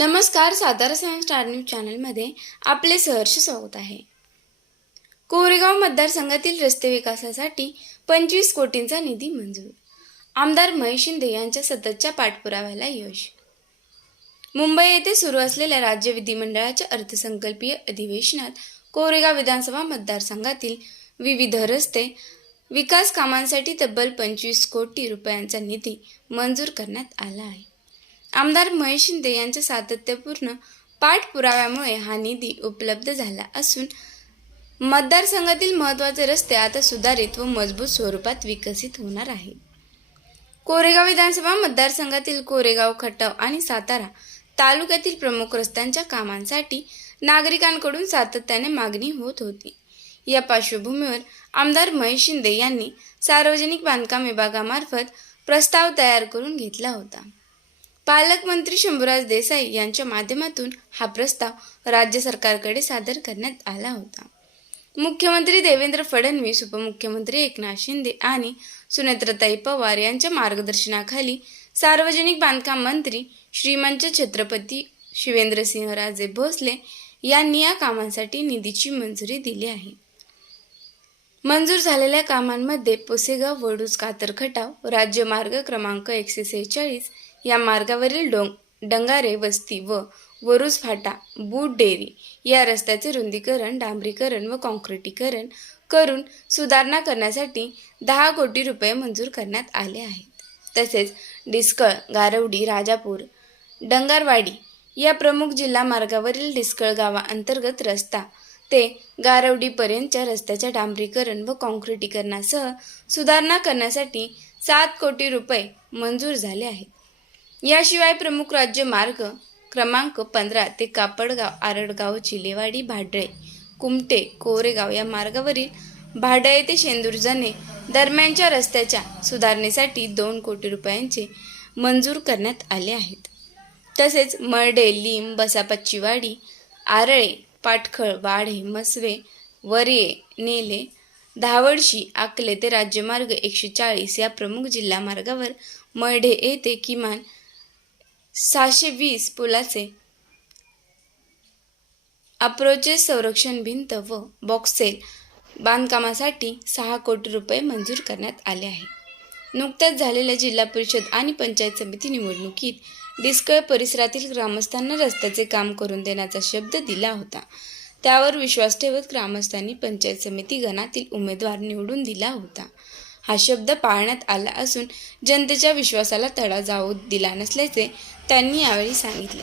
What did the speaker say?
नमस्कार, Satara science star news चॅनलमध्ये आपले सहर्ष स्वागत आहे। कोरेगाव मतदारसंघातील रस्ते विकासासाठी 25 कोटींचा निधी मंजूर। आमदार महेश शिंदे यांच्या सततच्या पाठपुराव्याला यश। मुंबई येथे सुरू असलेल्या राज्य विधिमंडळाच्या अर्थसंकल्पीय अधिवेशनात कोरेगाव विधानसभा मतदारसंघातील विविध रस्ते विकास कामांसाठी तब्बल 25 कोटी रुपयांचा निधी मंजूर करण्यात आला आहे। आमदार महेश शिंदे यांच्या सातत्यपूर्ण पाठपुराव्यामुळे हा निधी उपलब्ध झाला असून मतदारसंघातील महत्त्वाचे रस्ते आता सुधारित व मजबूत स्वरूपात विकसित होणार आहेत। कोरेगाव विधानसभा मतदारसंघातील कोरेगाव, खटाव आणि सातारा तालुक्यातील प्रमुख रस्त्यांच्या कामांसाठी नागरिकांकडून सातत्याने मागणी होत होती। या पार्श्वभूमीवर आमदार महेश शिंदे यांनी सार्वजनिक बांधकाम विभागामार्फत प्रस्ताव तयार करून घेतला होता। पालकमंत्री शंभूराज देसाई यांच्या माध्यमातून हा प्रस्ताव राज्य सरकारकडे सादर करण्यात आला होता। मुख्यमंत्री देवेंद्र फडणवीस, उपमुख्यमंत्री एकनाथ शिंदे आणि सुनेत्राताई पवार यांच्या मार्गदर्शनाखाली सार्वजनिक बांधकाम मंत्री श्रीमंत छत्रपती शिवेंद्रसिंहराजे भोसले यांनी या कामांसाठी निधीची मंजुरी दिली आहे। मंजूर झालेल्या कामांमध्ये पुसेगाव, वडूज, कातर, खटाव राज्य मार्ग क्रमांक 146 या मार्गावरील डंगारे वस्ती व वरुज फाटा बूट डेअरी या रस्त्याचे रुंदीकरण, डांबरीकरण व काँक्रिटीकरण करून सुधारणा करण्यासाठी 10 कोटी रुपये मंजूर करण्यात आले आहेत। तसेच डिस्कळ, गारवडी, राजापूर, डंगारवाडी या प्रमुख जिल्हा मार्गावरील डिस्कळ गावाअंतर्गत रस्ता ते गारवडीपर्यंतच्या रस्त्याच्या डांबरीकरण व काँक्रिटीकरणासह सुधारणा करण्यासाठी 7 कोटी रुपये मंजूर झाले आहेत। याशिवाय प्रमुख राज्य मार्ग क्रमांक 15 ते कापडगाव, आरडगाव, चिलेवाडी, भाडळे, कुमटे, कोरेगाव या मार्गावरील भाडळे ते शेंदूरजणे दरम्यानच्या रस्त्याच्या सुधारणेसाठी 2 कोटी रुपयांचे मंजूर करण्यात आले आहेत। तसेच मर्डे, लिंब, बसापच्चीवाडी, आरळे, पाटखळ, वाढे, मसवे, वरिये, नेले, धावडशी, आकले ते राज्यमार्ग 140 या प्रमुख जिल्हा मार्गावर मर्ढे येथे किमान 620 पुलाचे अप्रोचेस, संरक्षण भिंत व बॉक्सेल बांधकामासाठी 6 कोटी रुपये मंजूर करण्यात आले आहे। नुकत्याच झालेल्या जिल्हा परिषद आणि पंचायत समिती निवडणुकीत डिस्कळ परिसरातील ग्रामस्थांना रस्त्याचे काम करून देण्याचा शब्द दिला होता। त्यावर विश्वास ठेवत ग्रामस्थांनी पंचायत समिती गणातील उमेदवार निवडून दिला होता। हा शब्द पाळण्यात आला असून जनतेच्या विश्वासाला तडा जाऊ दिला नसल्याचे त्यांनी यावेळी सांगितले।